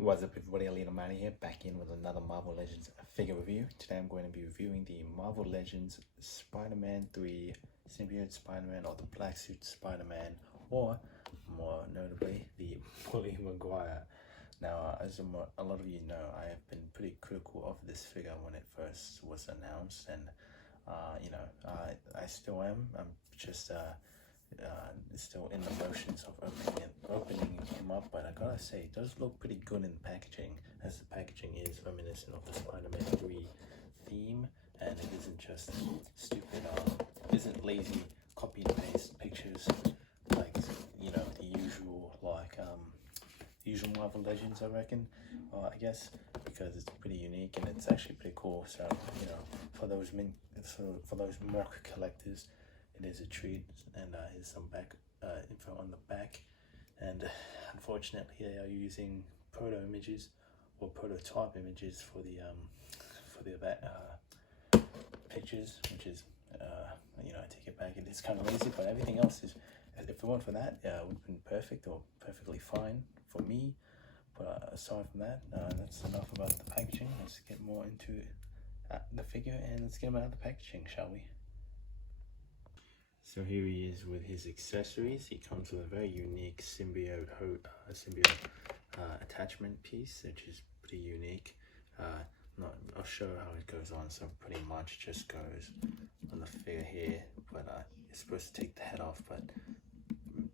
What's up everybody, Alina Manny here, back in with another Marvel Legends figure review. Today I'm going to be reviewing the Marvel Legends Spider-Man 3 Symbiote Spider-Man, or the Black Suit Spider-Man, or more notably, the Bully Maguire. Now, as a lot of you know, I have been pretty critical of this figure when it first was announced, and I still am. I'm just still in the motions of opening him up, but I gotta say, it does look pretty good in packaging, as the packaging is reminiscent of the Spider-Man 3 theme, and it isn't just stupid, isn't lazy copy and paste pictures like, you know, the usual Marvel Legends, I reckon, I guess, because it's pretty unique and it's actually pretty cool. So, you know, for those mock collectors, it is a treat. And here's some back info on the back, and unfortunately they are using proto images or prototype images for the pictures, which is I take it back, it is kind of lazy, but everything else is, if it weren't for that, it would have been perfect or perfectly fine for me. But aside from that, that's enough about the packaging. Let's get more into the figure, and let's get him out of the packaging, shall we? So here he is with his accessories. He comes with a very unique symbiote attachment piece, which is pretty unique. I'll show how it goes on. So pretty much just goes on the figure here, but you're supposed to take the head off, but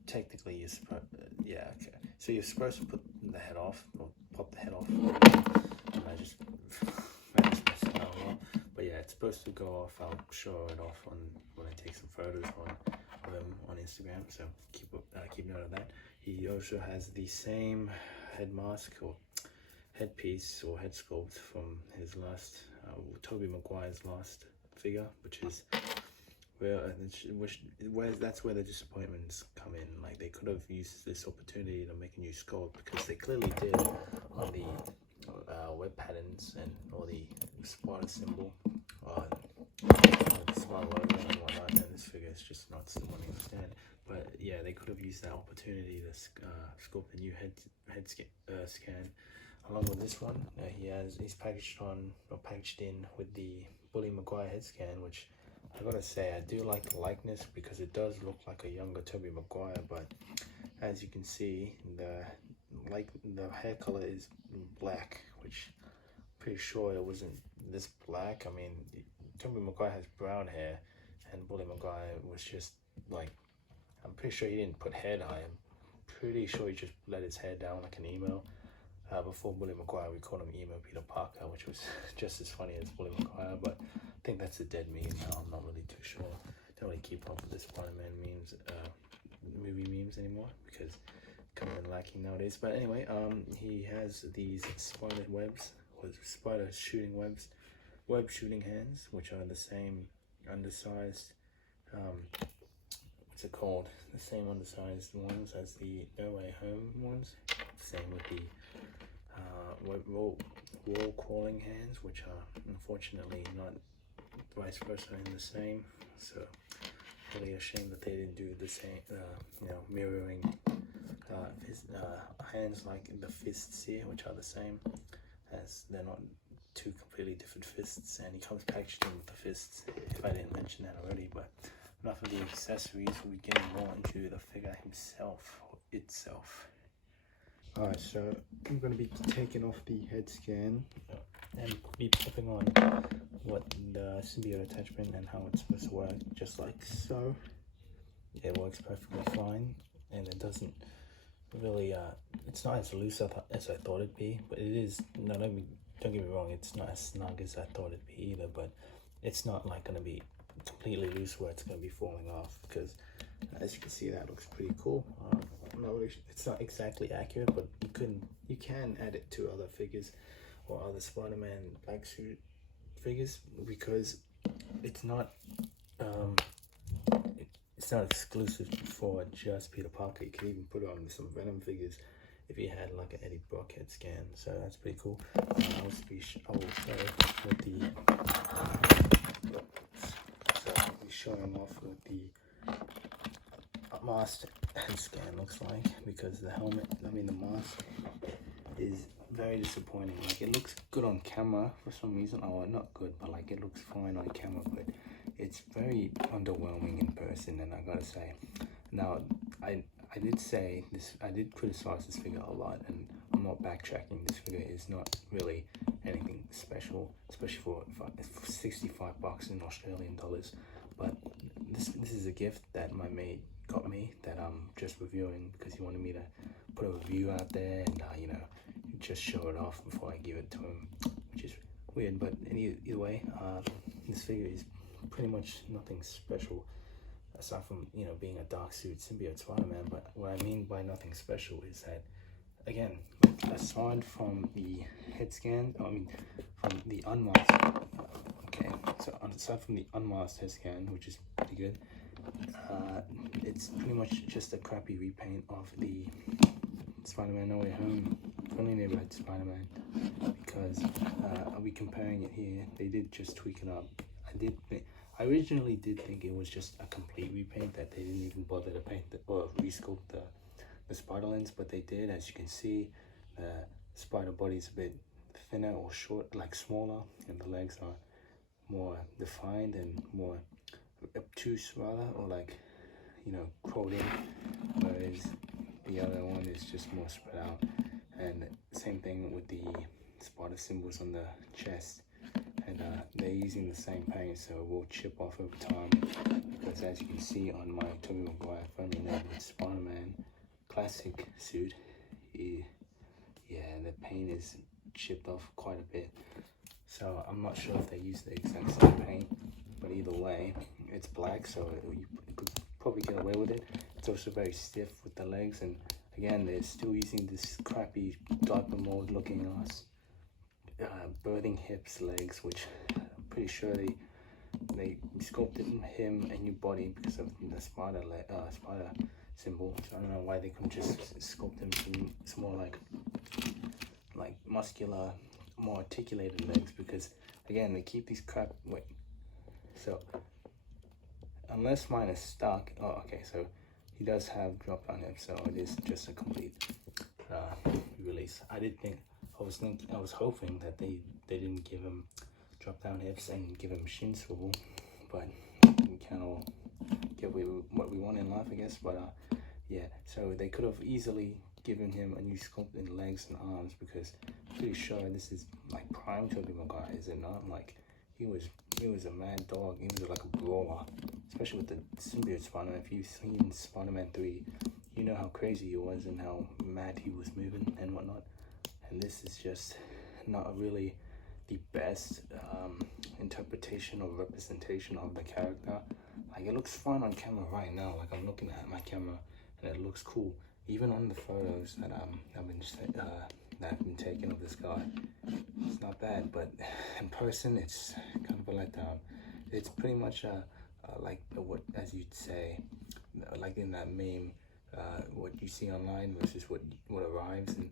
technically you're supposed, okay. So you're supposed to put the head off, or pop the head off. And I just messed it up. But yeah, it's supposed to go off. I'll show it off when I take some photos of him on Instagram. So keep note of that. He also has the same head mask or headpiece or head sculpt from his last Tobey Maguire's last figure, which is that's where the disappointments come in. Like, they could have used this opportunity to make a new sculpt, because they clearly did on the web patterns and or the spider symbol on the spider logo and whatnot, and this figure is just not what I understand. But yeah, they could have used that opportunity to sculpt a new head scan. Along with this one, he's packaged in with the Bully Maguire head scan, which I gotta say, I do like the likeness, because it does look like a younger Tobey Maguire. But as you can see, the hair color is black, which I'm pretty sure it wasn't this black. I mean, Tobey Maguire has brown hair, and Bully Maguire was just like, I'm pretty sure he didn't put hair dye. I'm pretty sure he just let his hair down like an emo. Before Bully Maguire, we called him Emo Peter Parker, which was just as funny as Bully Maguire, but I think that's a dead meme now. I'm not really too sure. Don't really keep up with the Spider-Man memes, movie memes anymore, because it's kind of lacking nowadays. But anyway, he has these spider webs, or spider shooting webs, web shooting hands, which are the same undersized, what's it called? The same undersized ones as the No Way Home ones. Same with the wall crawling hands, which are unfortunately not vice versa in the same. So really a shame that they didn't do the same, mirroring hands like the fists here, which are the same, as they're not two completely different fists. And he comes packaged in with the fists, if I didn't mention that already. But enough of the accessories, we're getting more into the figure himself, or itself. Alright, so I'm going to be taking off the head scan and be popping on what the symbiote attachment and how it's supposed to work, just like so. It works perfectly fine, and it doesn't really, it's not as loose as I thought it'd be, but it is, don't get me wrong, it's not as snug as I thought it'd be either, but it's not like going to be completely loose where it's going to be falling off, because as you can see, that looks pretty cool. It's not exactly accurate, but you can add it to other figures or other Spider-Man black suit figures, because it's not exclusive for just Peter Parker. You can even put it on some Venom figures if you had like an Eddie Brock head scan, so that's pretty cool. I will be showing off what the mask head scan looks like, because the mask is very disappointing. Like, it looks good on camera for some reason. Oh, not good, but like it looks fine on camera, but it's very underwhelming in person. And I gotta say, now I did say this, I did criticize this figure a lot, and I'm not backtracking. This figure is not really anything special, especially for 65 bucks in Australian dollars. But this is a gift that my mate got me, that I'm just reviewing because he wanted me to put a review out there and you know, just show it off before I give it to him, which is weird. But either way, this figure is pretty much nothing special aside from, you know, being a dark suit symbiote Spider-Man. But what I mean by nothing special is that, again, aside from the head scan, I mean from the unmasked, okay, so aside from the unmasked head scan, which is pretty good, it's pretty much just a crappy repaint of the Spider-Man No Way Home Friendly Neighborhood Spider-Man, because are we comparing it here? They did just tweak it up. I originally did think it was just a complete repaint, that they didn't even bother to paint or resculpt the spider lens, but they did. As you can see, the spider body's a bit thinner or short, like smaller, and the legs are more defined and more obtuse rather, or like, you know, curled in, whereas the other one is just more spread out. And same thing with the spider symbols on the chest, and they're using the same paint, so it will chip off over time, because as you can see on my Tobey Maguire Friendly Neighborhood Spider-Man classic suit, yeah, the paint is chipped off quite a bit. So I'm not sure if they use the exact same paint, but either way, it's black, so you could probably get away with it. It's also very stiff with the legs, and again, they're still using this crappy diaper mold looking ass birthing hips legs, which I'm pretty sure they sculpted him a new body because of the spider symbol. So I don't know why they couldn't just sculpt him some more like muscular, more articulated legs, because again, they keep these crap. Wait, so unless mine is stuck, oh okay, so he does have drop down hips, so it is just a complete release. I was hoping that they didn't give him drop down hips and give him shin swivel, but we can't all get what we want in life, I guess. But yeah, so they could have easily given him a new sculpt in legs and arms, because I'm pretty sure this is like prime Tobey Maguire, is it not? Like, he was a mad dog. He was like a brawler, especially with the symbiote Spider-Man. If you've seen Spider-Man 3, you know how crazy he was and how mad he was moving and whatnot. And this is just not really the best interpretation or representation of the character. Like, it looks fine on camera right now. Like, I'm looking at my camera and it looks cool. Even on the photos that have been taken of this guy, it's not bad. But in person, it's kind of a letdown. It's pretty much like what, as you'd say, like in that meme, what you see online versus what arrives. And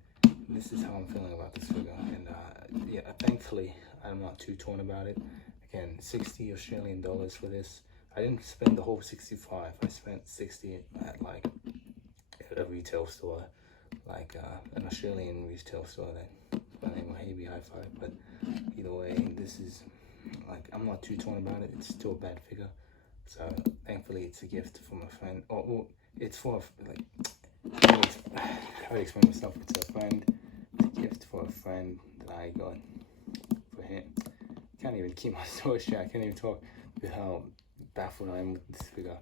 this is how I'm feeling about this figure. And yeah, thankfully I'm not too torn about it. Again, 60 Australian dollars for this. I didn't spend the whole 65. I spent 60 at like a retail store, like an Australian retail store that by the name of Hey High Five. But either way, this is like, I'm not too torn about it. It's still a bad figure. So thankfully it's a gift from a friend. Well, it's for like, how to explain myself. It's a friend. It's a gift for a friend that I got for him. Can't even keep my story straight. I can't even talk with how baffled I am with this figure.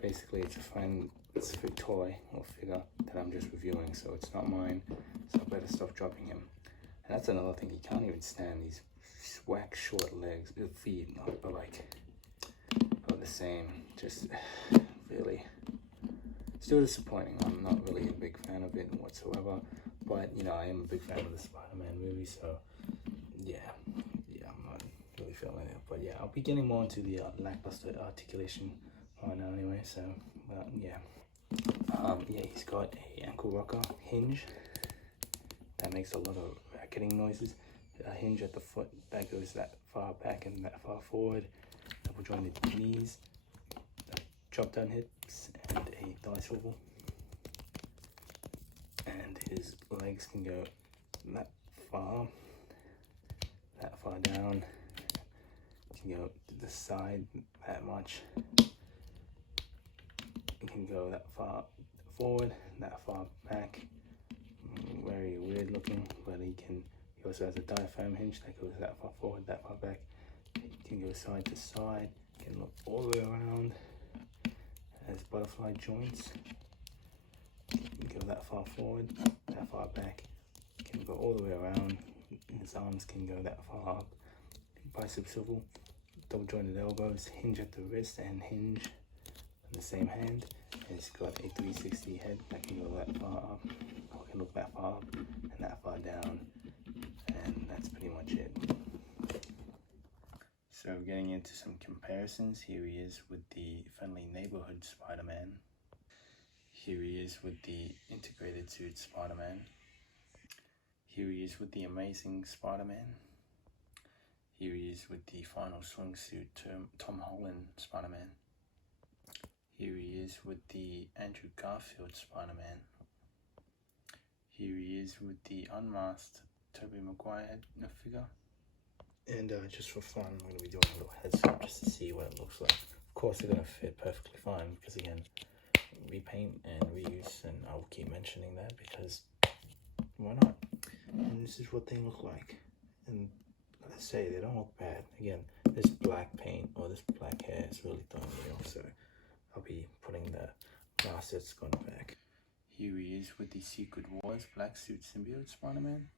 Basically, it's a friend. It's a toy or figure that I'm just reviewing, so it's not mine. So I better stop dropping him. And that's another thing. He can't even stand these whack short legs. Feet are like the same. Just really still disappointing. I'm not really a big fan of it whatsoever, but you know, I am a big fan of the Spider-Man movie, so yeah, I'm not really feeling it. But yeah, I'll be getting more into the lackluster articulation right now anyway, so yeah. Yeah, he's got a ankle rocker hinge that makes a lot of racketing noises. A hinge at the foot that goes that far back and that far forward. Double jointed knees, drop down hips, and a thigh swivel. And his legs can go that side that much. It can go that far forward, that far back. Very weird looking, but he also has a diaphragm hinge that goes that far forward, that far back. He can go side to side, can look all the way around. Has butterfly joints. You can go that far forward, that far back. You can go all the way around. His arms can go that far up. Bicep swivel, double jointed elbows, hinge at the wrist and hinge on the same hand. And it's got a 360 head that can go that far up, or can look that far up and that far down. And that's pretty much it. So getting into some comparisons, here he is with the Friendly Neighborhood Spider-Man. Here he is with the Integrated Suit Spider-Man. Here he is with the Amazing Spider-Man. Here he is with the Final Swimsuit Tom Holland Spider-Man. Here he is with the Andrew Garfield Spider-Man. Here he is with the unmasked Tobey Maguire figure. And just for fun, I'm going to be doing a little head swap just to see what it looks like. Of course, they're going to fit perfectly fine because, again, repaint and reuse, and I'll keep mentioning that because why not? And this is what they look like. And like I say, they don't look bad. Again, this black paint or this black hair is really throwing me off, so I'll be putting the assets on the back. Here he is with the Secret Wars Black Suit Symbiote Spider-Man.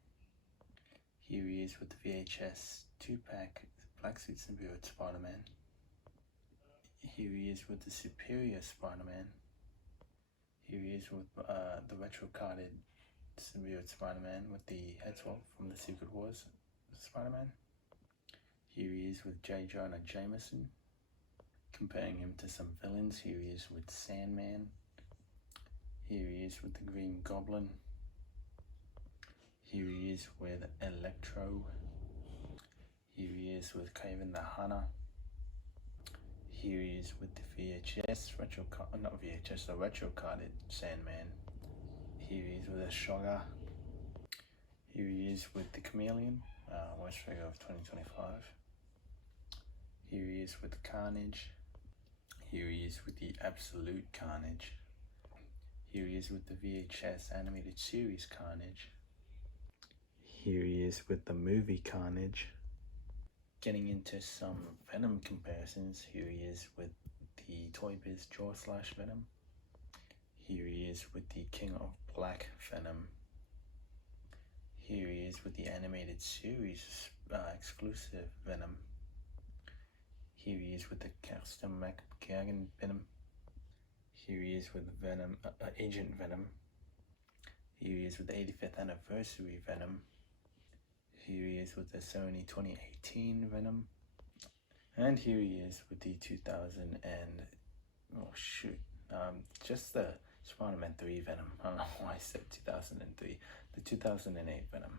Here he is with the VHS 2-pack Black Suit Symbiote Spider-Man. Here he is with the Superior Spider-Man. Here he is with the retro-carded Symbiote Spider-Man with the head swap from the Secret Wars Spider-Man. Here he is with J. Jonah Jameson. Comparing him to some villains, here he is with Sandman. Here he is with the Green Goblin. Here he is with Electro. Here he is with Kraven the Hunter. Here he is with the VHS the retro-carded Sandman. Here he is with a Sugar. Here he is with the Chameleon, worst figure of 2025. Here he is with Carnage. Here he is with the Absolute Carnage. Here he is with the VHS animated series Carnage. Here he is with the movie Carnage. Getting into some Venom comparisons, here he is with the Toy Biz Jaw / Venom. Here he is with the King of Black Venom. Here he is with the animated series exclusive Venom. Here he is with the custom McGagan Venom. Here he is with Venom, Agent Venom. Here he is with the 85th anniversary Venom. Here he is with the Sony 2018 Venom. And here he is with the just the Spider-Man 3 Venom. I don't know why I said 2003. The 2008 Venom.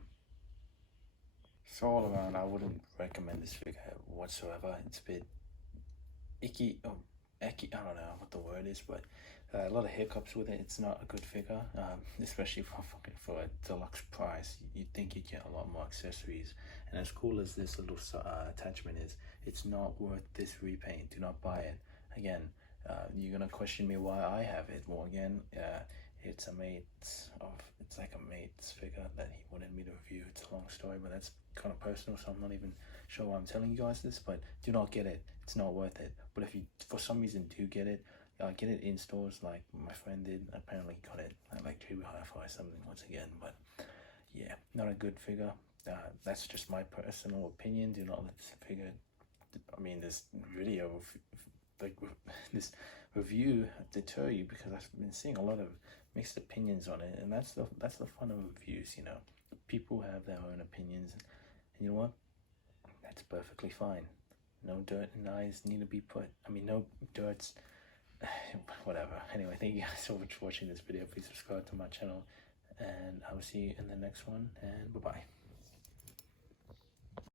So all around, I wouldn't recommend this figure whatsoever. It's a bit icky, I don't know what the word is, but a lot of hiccups with it. It's not a good figure, especially for a deluxe price. You'd think you'd get a lot more accessories. And as cool as this little attachment is, it's not worth this repaint. Do not buy it. Again, you're gonna question me why I have it. Well, again, it's like a mate's figure that he wanted me to review. It's a long story, but that's kind of personal, so I'm not even sure why I'm telling you guys this, but do not get it. It's not worth it. But if you, for some reason, do get it in stores like my friend did. Apparently got it at like JB Hi-Fi or something once again, but yeah, not a good figure. That's just my personal opinion. Do not let this figure, this video, this review deter you, because I've been seeing a lot of mixed opinions on it, and that's the fun of reviews. People have their own opinions, and you know what? That's perfectly fine. No dirt and eyes need to be put. No dirts. Whatever. Anyway, thank you guys so much for watching this video. Please subscribe to my channel, and I will see you in the next one. And bye bye.